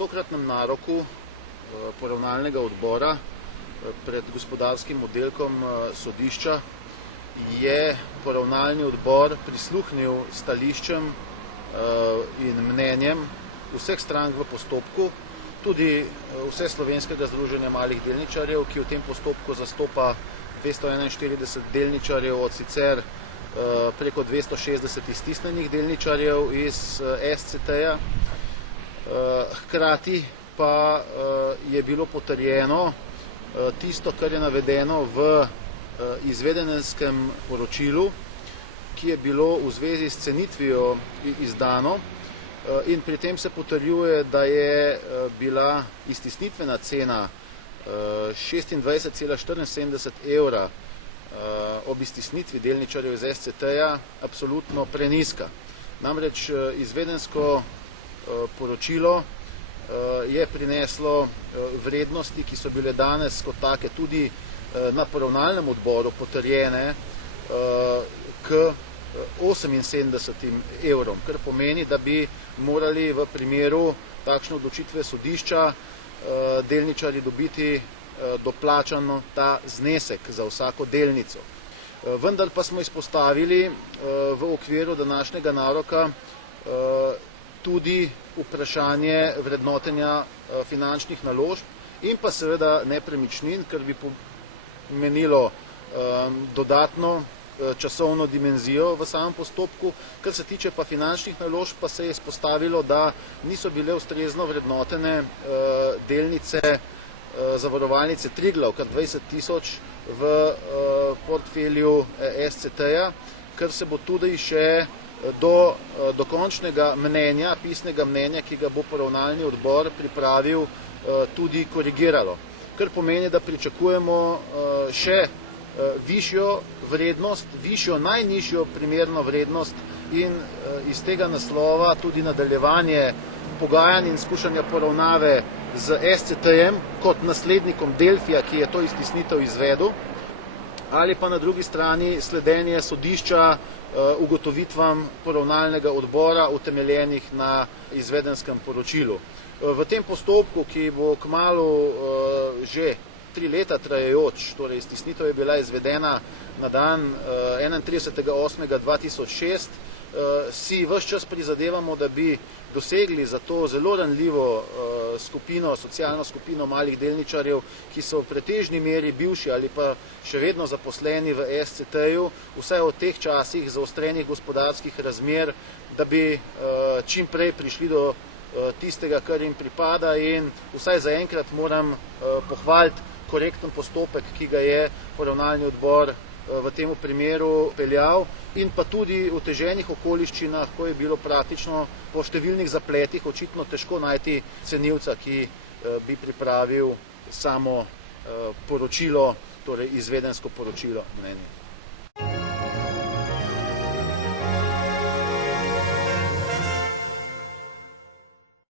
tokratnem naroku poravnalnega odbora pred gospodarskim oddelkom sodišča je poravnalni odbor prisluhnil stališčem in mnenjem vseh strank v postopku, tudi Vseslovenskega združenja malih delničarjev, ki v tem postopku zastopa 241 delničarjev od sicer preko 260 iztisnenih delničarjev iz SCT-ja. Hkrati pa je bilo potrjeno tisto, kar je navedeno v izvedenskem poročilu, ki je bilo v zvezi s cenitvijo izdano, in pri tem se potrjuje, da je bila iztisnitvena cena 26,74 evra ob iztisnitvi delničarjev iz SCT-ja absolutno preniska. Namreč izvedensko poročilo je prineslo vrednosti, ki so bile danes kot take tudi na poravnalnem odboru potrjene k 78 evrom, kar pomeni, da bi morali v primeru takšne odločitve sodišča delničarji dobiti doplačan ta znesek za vsako delnico. Vendar pa smo izpostavili v okviru današnjega naroka tudi vprašanje vrednotenja finančnih naložb in pa seveda nepremičnin, kar bi pomenilo dodatno časovno dimenzijo v samem postopku. Kar se tiče pa finančnih naložb, pa se je izpostavilo, da niso bile ustrezno vrednotene delnice zavarovalnice Triglav, kar 20 tisoč v portfelju SCT-ja, kar se bo tudi še do dokončnega mnenja, pisnega mnenja, ki ga bo poravnalni odbor pripravil, tudi korigiralo. Kar pomeni, da pričakujemo še višjo vrednost, višjo najnižjo primerno vrednost in iz tega naslova tudi nadaljevanje pogajanj in skušanja poravnave z SCT-jem kot naslednikom Delfija, ki je to iztisnitev izvedel, ali pa na drugi strani sledenje sodišča ugotovitvam poravnalnega odbora utemeljenih na izvedenskem poročilu. V tem postopku, ki bo kmalu že 3 leta trajajoč, torej iztisnitev je bila izvedena na dan 31.8.2006, si ves čas prizadevamo, da bi dosegli za to zelo ranljivo skupino, socialno skupino malih delničarjev, ki so v pretežni meri bivši ali pa še vedno zaposleni v SCT-ju, vsaj v teh časih zaostrenih gospodarskih razmer, da bi čim prej prišli do tistega, kar jim pripada, in vsaj zaenkrat moram pohvaliti korekten postopek, ki ga je poravnalni odbor v tem primeru peljal, in pa tudi v oteženih okoliščinah, ko je bilo praktično po številnih zapletih očitno težko najti cenilca, ki bi pripravil samo poročilo, torej izvedensko poročilo mnenja.